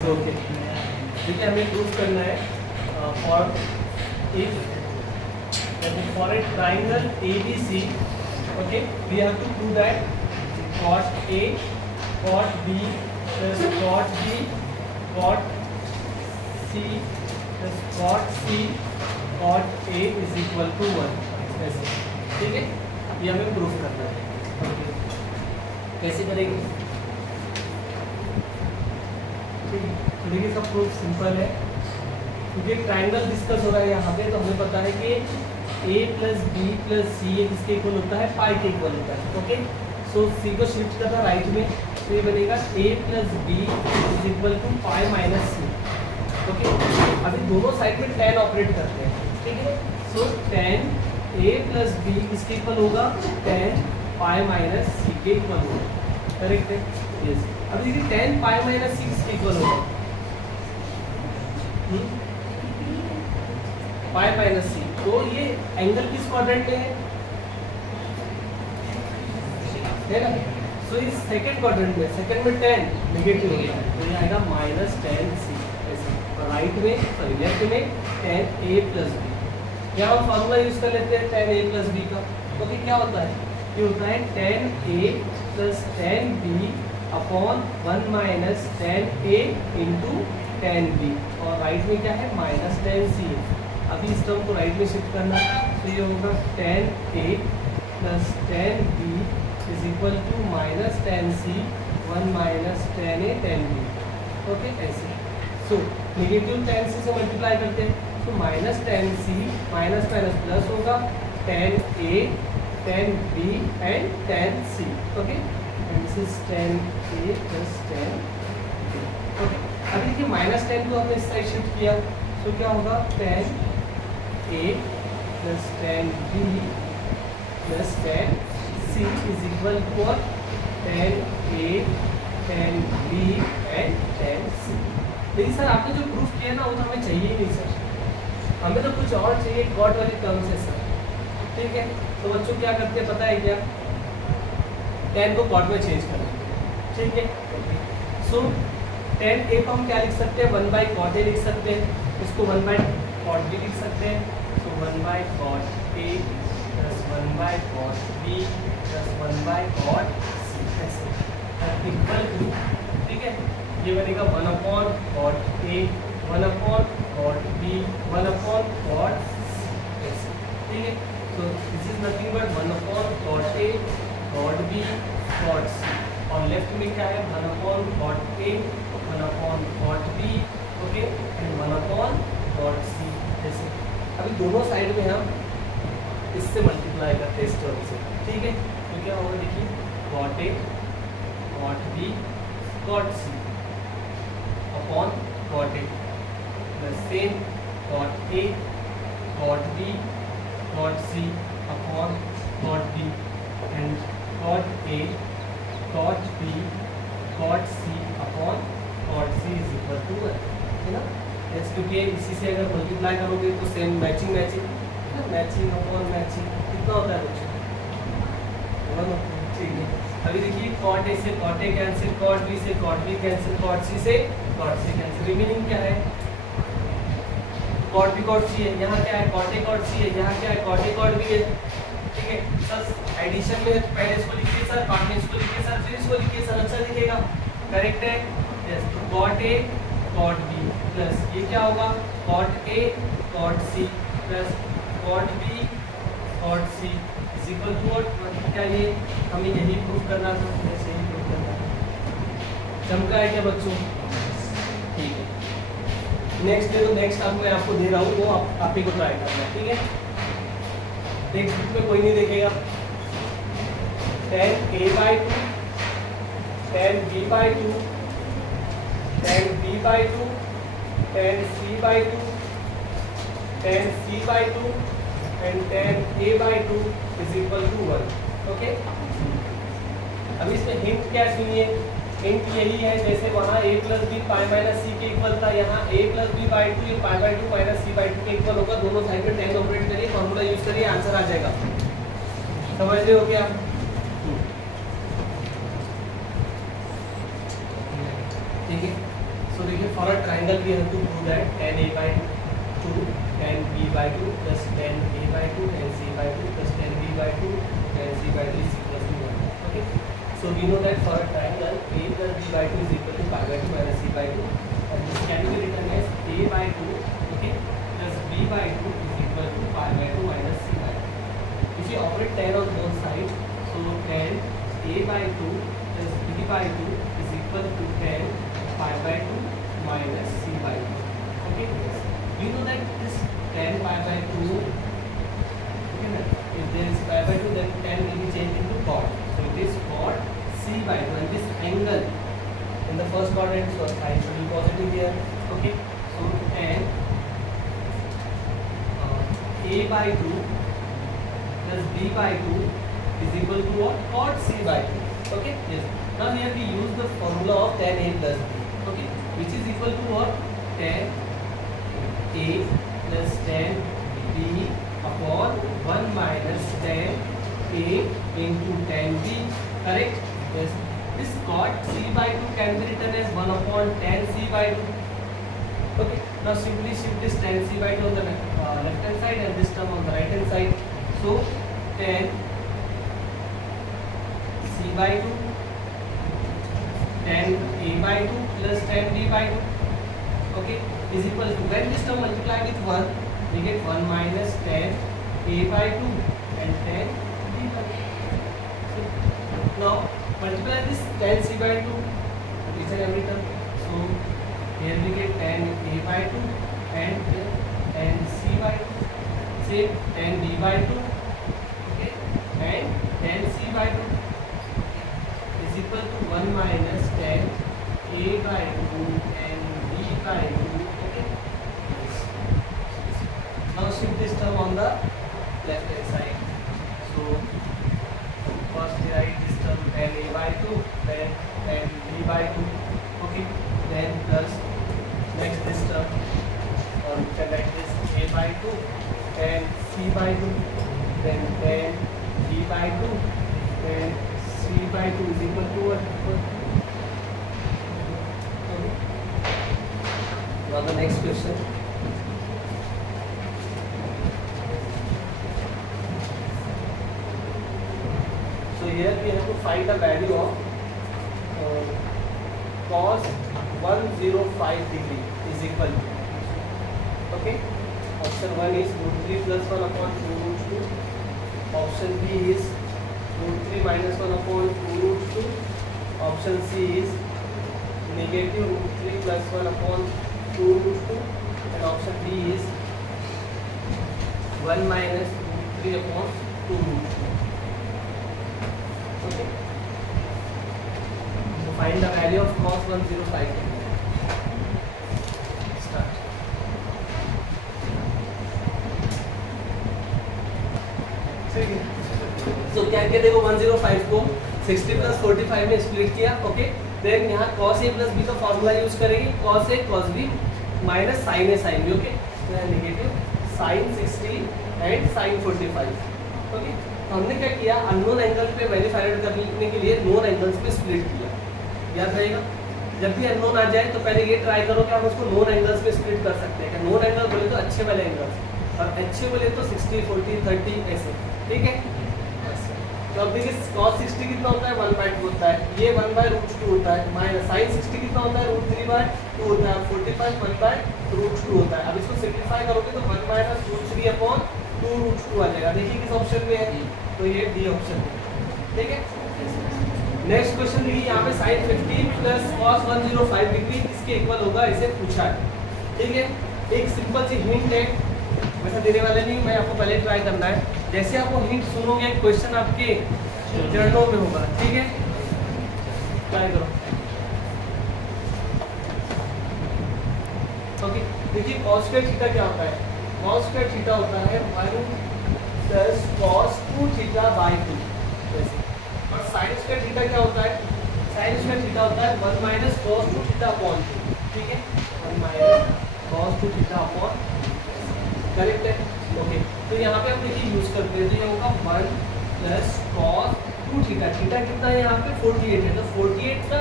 Okay, देखिए हमें proof करना है for for a triangle ABC, okay, we have to prove that cot A cot B plus cot B cot C plus cot C cot A is equal to 1, ऐसे, ठीक है, ये हमें proof करना है। कैसे करेंगे? तो देखिए सब प्रूफ सिंपल है, क्योंकि ट्राइंगल डिस्कस हो रहा है यहाँ पे, तो हमें पता है कि a प्लस बी प्लस सी किसके इक्वल होता है? पाई के इक्वल होता है। ओके, सो सी को शिफ्ट करना राइट में, तो ये बनेगा a plus B is equal to pi minus C. Okay, अभी दोनों साइड में tan ऑपरेट करते हैं, ठीक है, सो tan a प्लस बी किसके इक्वल होगा? tan पाई माइनस सी के इक्वल होगा, करेक्ट है? यस। अब देखिए tan पाई माइनस सी किसके इक्वल होगा? पाई माइनस सी, तो ये एंगल किस क्वाड्रेंट में है ना? सो इस सेकंड क्वाड्रेंट में, सेकंड में tan नेगेटिव हो गया है, तो ये आएगा माइनस tan सी, ऐसे। राइट में, सॉरी लेफ्ट में tan a प्लस बी, यहाँ हम फार्मूला यूज कर लेते हैं tan a प्लस बी का। ओके, क्या होता है? ये होता है tan a plus tan b upon 1 minus tan a into tan b, और राइट में क्या है? माइनस tan c है। अभी इस टर्म को राइट में शिफ्ट करना, तो ये होगा tan a plus tan b is equal to minus tan c 1 minus tan a tan b। Okay, ऐसे। सो नेगेटिव tan c से मल्टीप्लाई करते हैं, तो minus tan c minus minus plus होगा tan a tan b and tan c। Okay, this is tan a plus tan b। Okay, अभी देखिए minus tan को हमने इस साइड शिफ्ट किया, तो क्या होगा? tan a plus tan b plus tan c is equal to tan a tan b and tan c। लेकिन सर आपने जो प्रूफ किया ना, वो तो हमें चाहिए ही नहीं सर, हमें तो कुछ और चाहिए, कॉट वाली टर्म से सर, ठीक है? तो बच्चों क्या करते हैं पता है क्या? tan को कॉट में चेंज कर देते हैं, ठीक है? सो tan a को हम क्या लिख सकते हैं? 1 बाई कॉट ए लिख सकते हैं, इसको 1 बाई कॉट बी लिख सकते हैं, तो 1 by cot A plus 1 by cot B plus 1 by cot C, ऐसे इक्वल टू, ठीक है, ये बनेगा 1 upon cot A 1 upon cot B 1 upon cot C, ऐसे, ठीक है? तो this is nothing but 1 upon cot A cot B cot C, और लेफ्ट में क्या है? 1 upon cot A 1 upon cot B, okay, and 1 upon cot सी, जैसे। अभी दोनों साइड में हम इससे मल्टीप्लाई करते हैं इस टर्म से, ठीक है? तो क्या होगा? देखिए cot A cot B cot C upon cot A plus same cot A cot B cot C upon cot B and cot A cot B cot C upon cot C is equal to 1, है ना? Yes, क्योंकि इसी से अगर multiply करोगे तो same matching matching, है ना? मैचिंग अपॉन मैचिंग कितना होता है बच्चों? 1, ठीक है। अभी देखिए कॉट ए से cot A cancel, cot B से cot B cancel, cot C से कॉट सी कैंसिल, रिमेनिंग क्या है? कॉट बी कॉट सी है, यहाँ क्या है? कॉट ए कॉट सी है, यहाँ क्या है? कॉट ए कॉट बी है, ठीक है? सर एडिशन में पहले इसको लिखिए सर, बाद में इसको लिखिए सर, फिर इसको लिखिए सर, अच्छा दिखेगा, करेक्ट है? यस, तो cot A cot B plus ये क्या होगा? Cot A cot C plus cot B cot C is equal to what? क्या ये हमें यही प्रूफ करना था, ऐसे ही प्रूफ करना था। चमका है क्या बच्चों? ठीक है, नेक्स्ट दे दो। नेक्स्ट अब मैं आपको दे रहा हूँ, वो आप ही को ट्राई करना है, ठीक है? टेक्स्ट बुक में कोई नहीं देखेगा। tan a by 2 tan b by 2 tan b by 2 tan c by 2 tan c by 2 and tan a by 2 is equal to 1, okay? अब इसमें हिंट क्या सुनिए, हिंट यही है जैसे वहाँ a plus B pi minus C के equal था, यहाँ a प्लस बी बाई 2 ये pi by 2 minus C by 2 के इक्वल होगा, दोनों साइड में tan ऑपरेट करिए, फॉर्मूला यूज करिए, आंसर आ जाएगा। समझ रहे हो क्या? ठीक है, So देखिए for a triangle we have to prove that tan A by 2, tan B by 2 plus tan A by 2, tan C by 2 plus tan B by 2, tan C by 2 is equal to 1. Okay. So we know that for a triangle A plus B by 2 is equal to pi by 2 minus C by 2, and this can be written as A by 2, okay, plus B by 2 is equal to pi by 2 minus C by 2. If you operate tan on both sides, so tan A by 2 plus B by 2 is equal to tan pi by 2 minus C by 2. Okay, you know that this tan pi by 2, okay, if there is pi by 2, then tan will be changed into cot. So it is cot C by 2, and this angle in the first quadrant, so sign should be positive here. Okay, so tan A by 2 plus B by 2 is equal to what? Cot C by 2. Okay, yes. Now here we use the formula of tan A plus B. Okay, which is equal to what? Tan A plus tan B upon 1 minus tan A into tan B. Correct? Yes. This cot C by 2 can be written as 1 upon tan C by 2. Okay. Now simply shift this tan C by 2 on the left hand side and this term on the right hand side. So tan C by 2, tan A by 2 plus tan B by 2, okay, is equal to, when this term multiply with 1, we get 1 minus tan A by 2 and tan B by 2. So now multiply this tan C by 2 each and every term. So here we get tan A by 2 and tan C by 2. Same tan B by 2, okay, and tan C by 2 is equal to 1 minus tan A by 2 and B by 2. Okay. Now shift this term on the left hand side. So first write this term tan A by 2, then tan B by 2. Okay. Then plus next this term, or we can write this A by 2, tan C by 2, then tan B by 2, then C by 2 is equal to what? Okay. Now the next question. So here we have to find the value of cos 105 degree is equal to, okay, option 1 is √3 plus 1 upon 2 √2, option B is √3 minus 1 upon 2 √2, option C is negative √3 plus 1 upon 2 √2, and option D is 1 minus √3 upon 2 √2. Okay. So find the value of cos 105. Start. So क्या क्या देखो 105 को 60 plus 45 में split किया. Okay, then यहाँ cos A plus B का formula use करेंगे. cos A cos B minus sin A sin B. Okay, negative sin 60 and sin 45. Okay, तो हमने क्या किया, अननोन एंगल पे वैल्यू फाइंड आउट करने के लिए नोन एंगल्स पे स्प्लिट किया. याद रहेगा, जब भी अननोन आ जाए तो पहले ये ट्राई करो कि हम उसको नोन एंगल्स पे स्प्लिट कर सकते हैं. नोन एंगल बोले तो अच्छे वाले एंगल्स, और अच्छे बोले तो 60 40 30 ऐसे. ठीक है, तो अब देखिए cos 60 कितना होता है 1/2 होता है, ये 1/√2 होता है, माइनस sin 60 कितना होता है √3/2 होता है, 45 1/√2 होता है. अब इसको सिंप्लीफाई करोगे तो 1 minus √3 upon 2 √2 आ जाएगा. देखिए किस ऑप्शन में है, तो ये डी ऑप्शन है. ठीक है, नेक्स्ट क्वेश्चन देखिए, यहाँ पे sin 15 प्लस cos 105 डिग्री किसके इक्वल होगा, इसे पूछा है. ठीक है, एक सिंपल सी हिंट है, वैसा देने वाले नहीं, मैं आपको पहले ट्राई करना है. जैसे आप वो हिंट सुनोगे क्वेश्चन आपके चरणों में होगा. ठीक है, ट्राई करो. ओके, देखिए cos स्क्वायर थीटा क्या होता है, cos स्क्वायर थीटा होता है 1 प्लस cos 2 थीटा बाई 2. और sin स्क्वायर थीटा क्या होता है, sin स्क्वायर थीटा होता है 1 माइनस cos 2 थीटा अपॉन 2. ठीक है, 1 minus cos 2 theta upon. Correct है. ओके, तो यहाँ पे हम देखिए यूज करते हैं, तो ये होगा 1 प्लस cos 2 थीटा. थीटा कितना है यहाँ पे 48 है, तो 48 का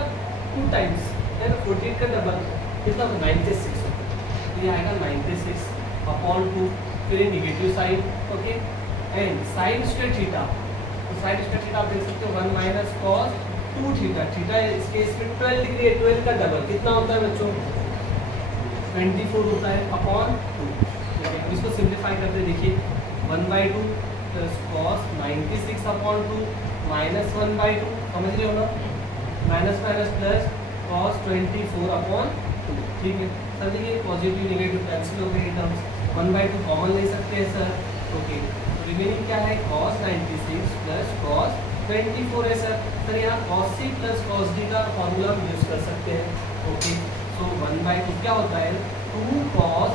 2 टाइम्स है ना, 48 का डबल कितना 96 होता है, तो ये आएगा 96/2, फिर negative sign, okay. And sine square theta, तो साइन स्क्वायर थीटा आप देख सकते हो 1 माइनस कॉस 2 थीटा, थीटा इस केस में 12 डिग्री है, 12 का डबल कितना होता है बच्चों 24 होता है अपॉन 2। इसको सिंप्लीफाई करते देखिए 1/2 प्लस कॉस 96/2 माइनस 1/2, समझ रहे हो ना, माइनस माइनस प्लस कॉस 24/2, ठीक है सर। देखिए पॉजिटिव नेगेटिव कैंसिल हो गए टर्म्स, 1/2 कॉमन ले सकते हैं सर, ओके। तो रिमेनिंग क्या है कॉस 96 प्लस कॉस 24 है सर। सर यहाँ cos c plus cos d का फॉर्मूला हम यूज कर सकते हैं, ओके। सो 1/2 क्या होता है 2 cos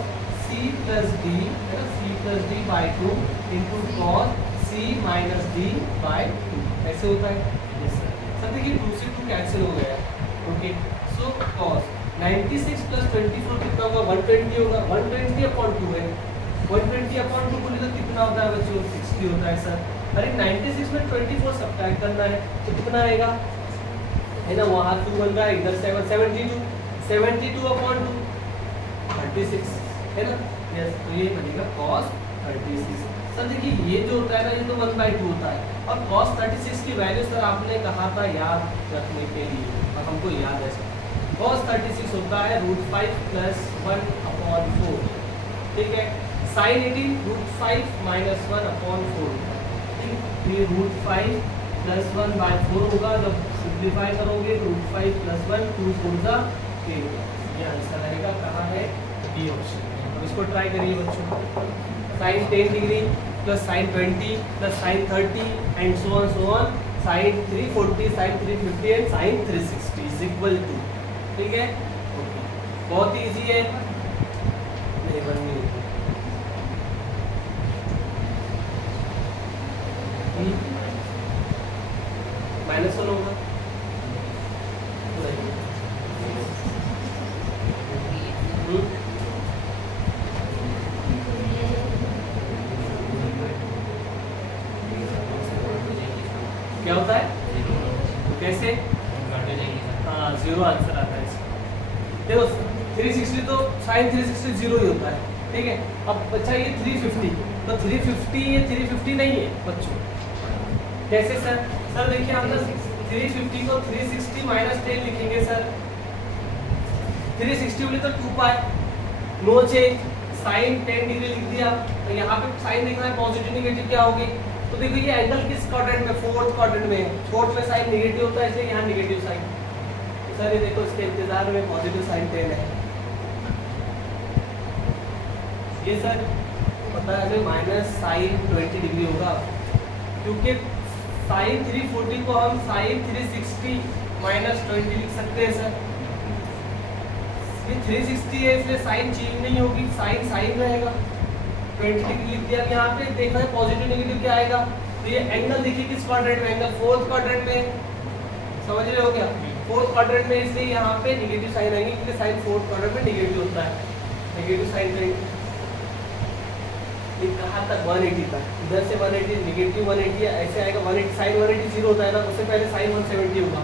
c प्लस d है ना, c plus d by 2 into cos c minus d by 2, ऐसे होता है। Yes sir. सर देखिए 2 से 2 कैंसिल हो गया, ओके। सो cos 96 प्लस 24 कितना होगा 120 होगा, 120/2 है, 120/2 बोले तो कितना होता है बच्चों 60 होता है सर। अरे 96 में 24 सब्ट्रैक्ट करना है तो कितना आएगा, है ना, वहाँ 2 बन रहा है, इधर 72, 72/2 36 है ना, यस। तो ये बनेगा cos 36। सर देखिए ये जो होता है ना ये तो 1/2 होता है, और cos 36 की वैल्यू सर आपने कहा था याद रखने के लिए, अब हमको याद है सर, cos 36 होता है √5 प्लस 1/4, ठीक है। sin 18 √5 माइनस 1/4, ये √5 प्लस 1/4 होगा, जब सिंप्लीफाई करोगे तो √5 प्लस 1 2 4 जा 3, ये आंसर आएगा कहाँ है बी ऑप्शन में। अब इसको ट्राई करिए बच्चों, sin 10 degree plus sin 20 plus sin 30 and so on sin 340 sin 350 and sin 360 is equal to, ठीक है, ओके। बहुत ईजी है, नहीं बननी होगी माइनस 1 होगा, क्या होता है कैसे, हाँ 0 आंसर आता है इसका। देखो 360 तो sin 360 0 ही होता है, ठीक है। अब बच्चा ये 350, तो 350 ये 350 नहीं है बच्चों, कैसे सर, सर देखिए हम 350 को 360 माइनस 10 लिखेंगे सर, 360 बोले तो 2π, नो चेंज, साइन 10 डिग्री लिख दिया, तो यहाँ पे साइन देखना है पॉजिटिव नेगेटिव क्या होगी, तो देखो ये एंगल किस क्वाड्रेंट में, फोर्थ क्वाड्रेंट में, फोर्थ में साइन नेगेटिव होता है इसलिए यहाँ नेगेटिव साइन, तो सर ये देखो इसके इंतजार में पॉजिटिव साइन 10 है, ये सर पता है हमें माइनस साइन 20 डिग्री होगा, क्योंकि साइन 340 को हम साइन 360 माइनस 20 लिख सकते हैं सर, ये 360 है इसलिए साइन चेंज नहीं होगी, साइन साइन रहेगा, 20 डिग्री लिख दिया। यहाँ पे देखना है पॉजिटिव नेगेटिव क्या आएगा, तो ये एंगल देखिए किस क्वाड्रेंट में, एंगल फोर्थ क्वाड्रेंट में, समझ रहे हो क्या, फोर्थ क्वाड्रेंट में, इसलिए यहाँ पे नेगेटिव साइन आएंगे क्योंकि साइन फोर्थ क्वाड्रेंट में नेगेटिव होता है, नेगेटिव साइन रहेंगे। कहाँ तक 180 तक, इधर से 180 नेगेटिव 180 ऐसे आएगा, 180 साइन 180 0 होता है ना, उससे पहले साइन 170 होगा,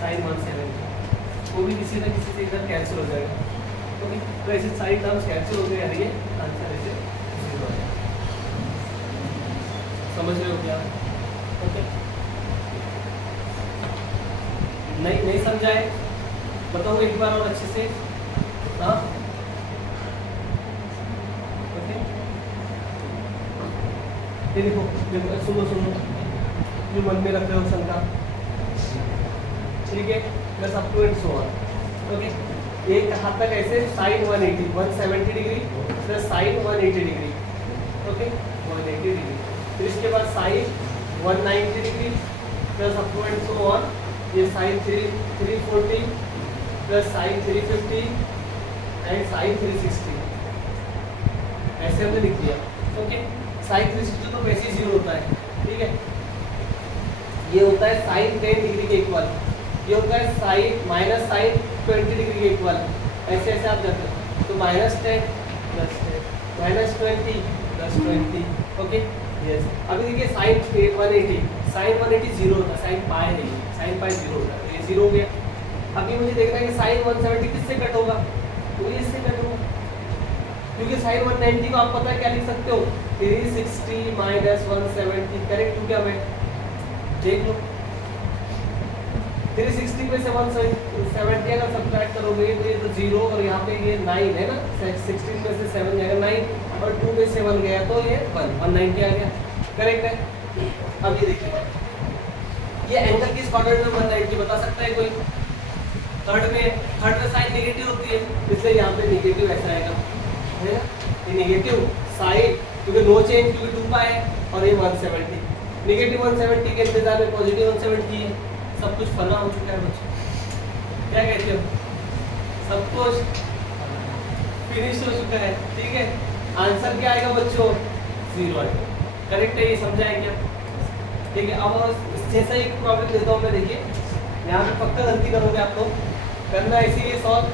साइन 170 वो भी किसी ना किसी से इधर कैंसिल हो जाएगा, ओके। तो ऐसे सारी टर्म्स कैंसिल हो गए, यार ये आंसर ऐसे 0 है, समझ रहे हो क्या, ओके। नहीं समझाए बताओ एक बार और अच्छे से, हाँ देखो देखो सुनो जो मन में रख रहे हो शंका, ठीक है, plus up to and so on, okay. एक कहाँ तक ऐसे sine 170 degree plus sine 180 degree, okay 180 degree, फिर इसके बाद sine 190 degree plus up to and so on, ये sine 340 plus sine 350 and sine 360, ऐसे हमने लिख दिया, ओके। साइन 360 तो वैसे ही 0 होता है, ठीक है। ये होता है साइन 10 डिग्री के इक्वल, ये होता है साइन माइनस साइन 20 डिग्री के इक्वल, ऐसे ऐसे आप जाते हैं, तो -10 प्लस 10 -20 प्लस 20, ओके यस। अभी देखिए साइन 180, साइन 180 0 होता है, साइन पाई नहीं, साइन पाई 0 होता है, तो ये 0 हो गया। अभी मुझे देखना है कि साइन 170 किससे कट होगा, क्योंकि साइन 190 को आप पता है क्या लिख सकते हो 360 माइनस 170 करेक्ट हूँ क्या मैं? देख लो 360 में से 170 अगर सब्ट्रैक्ट करोगे तो ये तो 0 और यहाँ पे ये 9 है ना 16 में से 7 जाएगा 9 और 2 में से 1 गया तो ये 190 आ गया करेक्ट है। अब ये देखिए ये एंगल किस क्वाड्रेंट में 190 बता सकता है कोई? थर्ड में साइन नेगेटिव होती है इसलिए यहाँ पे नेगेटिव ऐसा आएगा है ना, ये नेगेटिव साइन क्योंकि नो चेंज क्योंकि 2 पाई है और ये 170 नेगेटिव 170 के इंतजार में पॉजिटिव 170 है। सब कुछ फना हो चुका है बच्चों, क्या कहते हो? सब कुछ फिनिश हो चुका है ठीक है। आंसर क्या आएगा बच्चों? 0 आएगा करेक्ट है, ये समझा है क्या? ठीक है। अब जैसा एक प्रॉब्लम देता हूँ मैं, देखिए यहाँ पे पक्का गलती करोगे आप लोग, करना इसीलिए solve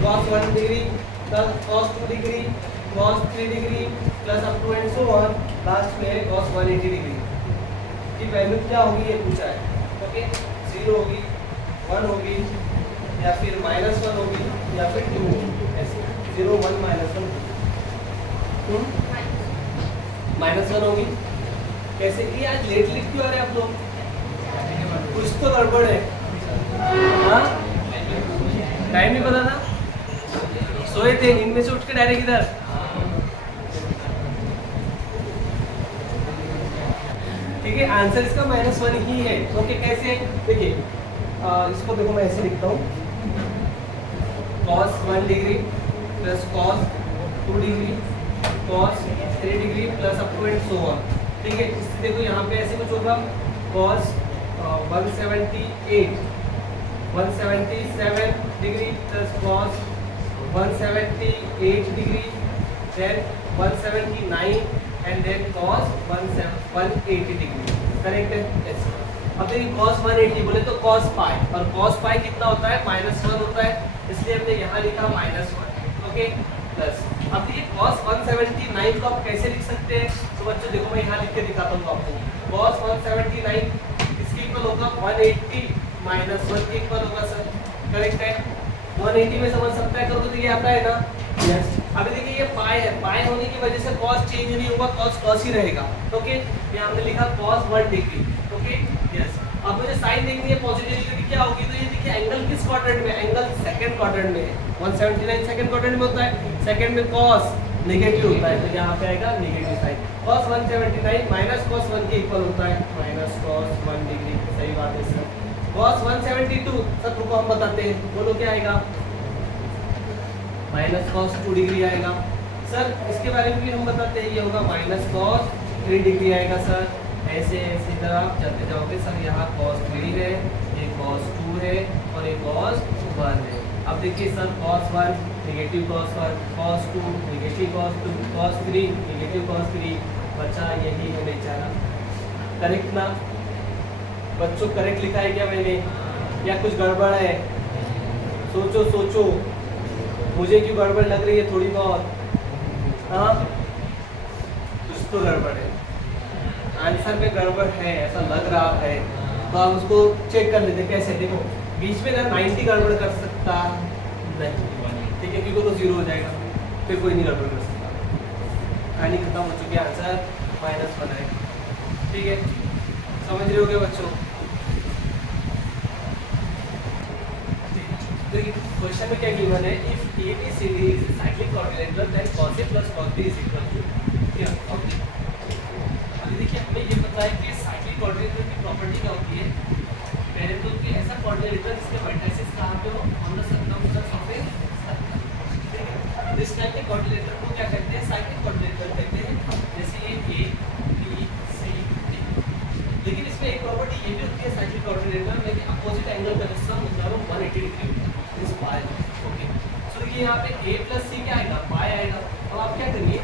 cos 1 degree plus cos 2 degree cos 3 degree plus up to and so on last में है cos 180 डिग्री की वैल्यू क्या होगी ये पूछा है। ओके 0 होगी 1 होगी या फिर -1 होगी या फिर 2 ऐसे 0 1 -1 -1 होगी। कैसे? ये आज लेट क्यों आ रहे हैं आप लोग? कुछ तो गड़बड़ है। हाँ टाइम नहीं पता था, सोए थे नींद में से उठ के डायरेक्ट इधर। ठीक है आंसर इसका -1 ही है। ओके कैसे? देखिए इसको देखो मैं ऐसे लिखता हूँ cos 1 degree plus cos 2 degree cos 3 degree plus up to and so on. ठीक है इससे देखो यहाँ पे ऐसे कुछ होगा cos 177 degree plus cos 178 degree then 179 and then cos 180 degree correct है। ऐसे अब देखिए cos 180 बोले तो cos पाई और cos पाई कितना होता है? -1 होता है इसलिए हमने यहाँ लिखा -1 ओके प्लस। अब देखिए cos 179 को आप कैसे लिख सकते हैं? तो बच्चों देखो मैं यहाँ लिख के दिखाता हूँ आपको। cos 179 इसके इक्वल होगा 180 -1 के इक्वल होगा सर करेक्ट है। 180 में समझ सकता है करो तो ये आता है ना यस। अभी देखिए ये पाई है, पाई होने की वजह से cos चेंज नहीं होगा, cos ही रहेगा ओके। यहाँ हमने लिखा cos 1 डिग्री ओके यस। अब मुझे साइन देखनी है पॉजिटिविटी क्या होगी, तो ये देखिए एंगल किस क्वाड्रेंट में? एंगल सेकंड क्वाड्रेंट में है। 179 सेकंड क्वाड्रेंट में होता है, सेकंड में cos नेगेटिव होता है तो यहाँ पे आएगा negative sign. cos 179 minus cos 1 के इक्वल होता है माइनस cos 1 डिग्री। सही बात है सर। cos 172 सर रुको हम बताते हैं, बोलो क्या आएगा? माइनस cos 2 डिग्री आएगा सर। इसके बारे में भी हम बताते हैं, ये होगा माइनस cos 3 डिग्री आएगा सर। ऐसे ऐसी तरह आप चलते जाओगे सर। यहाँ cos 3 है, ये cos 2 है और ये cos 1 है। अब देखिए sir cos 1 negative cos 1 cos 2 negative cos 2 cos 3 negative cos 3 बचा यही है बेचारा करेक्ट ना बच्चों? करेक्ट लिखा है क्या मैंने या कुछ गड़बड़ है? सोचो सोचो, मुझे क्यों गड़बड़ लग रही है थोड़ी बहुत? हाँ कुछ तो गड़बड़ है, आंसर में गड़बड़ है ऐसा लग रहा है तो आप उसको चेक कर लेते। कैसे? देखो बीच में अगर 90 गड़बड़ कर सकता नहीं ठीक है क्योंकि तो 0 हो जाएगा, फिर कोई नहीं गड़बड़ कर सकता। कहानी खत्म हो चुकी है, आंसर -1 है। ठीक है समझ रहे होगे बच्चों? देखिए क्वेश्चन में क्या गिवन है, if ABCD is cyclic quadrilateral then cos A plus cos B is equal to क्या? अभी देखिए हमें ये पता है कि साइक्लिक क्वाड्रिलेटरल की प्रॉपर्टी क्या होती है? पहले तो कि ऐसा क्वाड्रिलेटरल जिसके वर्टिसेस कहाँ पे हो on the circumference of a circle. ठीक है इस टाइप के क्वाड्रिलेटरल को क्या कहते हैं? साइक्लिक क्वाड्रिलेटरल कहते हैं। जैसे ये A B C D। लेकिन इसमें एक प्रॉपर्टी ये भी होती है साइक्लिक क्वाड्रिलेटरल में कि अपोजिट एंगल का जिसका मतलब 180 डिग्री होता है इस पाई। ओके सो देखिए यहाँ पे A प्लस C क्या आएगा? पाई आएगा। अब आप क्या करिए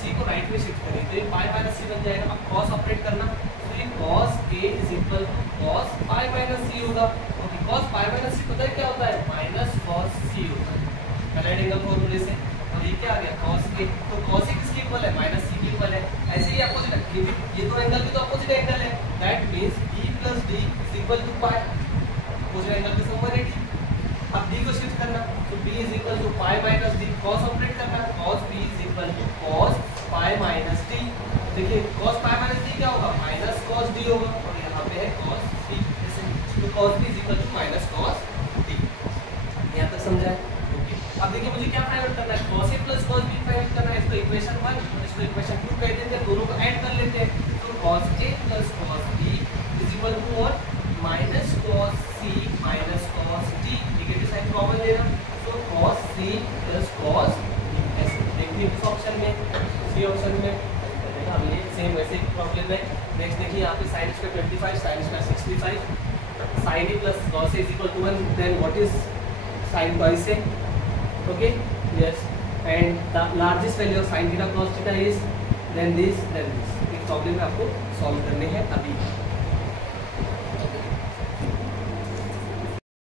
C को राइट में शिफ्ट करिए तो ये पाई माइनस C बन जाएगा। अब cos ऑपरेट करना तो ये cos A is equal cos pi minus C होगा। Okay cos pi minus C पता है क्या होता है? माइनस cos C होता है कलेक्ट एंगल फॉर्मूले से। और ये क्या आ गया? cos A। तो cos A किसके इक्वल है? माइनस C के इक्वल है। ऐसे ही अपोजिट है, ये दो एंगल भी तो अपोजिट एंगल है, that means E plus D is equal to pi. Opposite angle के सम 180। अब D को शिफ्ट करना तो D is equal to pi minus D। cos operate करना है, cos b is equal to cos pi minus t। देखिए cos pi minus t क्या होगा, माइनस cos d होगा, और यहाँ पे है cos t, तो cos b is equal to minus cos t। यहाँ तक समझा है? ओके, अब देखिए मुझे क्या फाइंड आउट करना है, cos a plus cos b find out करना है। इसको इक्वेशन 1 और इसको इक्वेशन 2 कह देते हैं, दोनों को ऐड कर लेते हैं। तो cos a plus cos b is equal to और minus cos c minus cos d, negative sine common लेना, तो cos c प्लस cos ऐसे देखिए इस ऑप्शन में, सी ऑप्शन में देखा हमने सेम वैसे ही प्रॉब्लम है। नेक्स्ट देखिए यहाँ पे sine square 25 sine square 65 sin a plus cos a is equal to 1, then what is sin twice a? Okay, yes, and the largest value of sin theta cos theta is then this, then this। इस problem में आपको solve करने हैं अभी।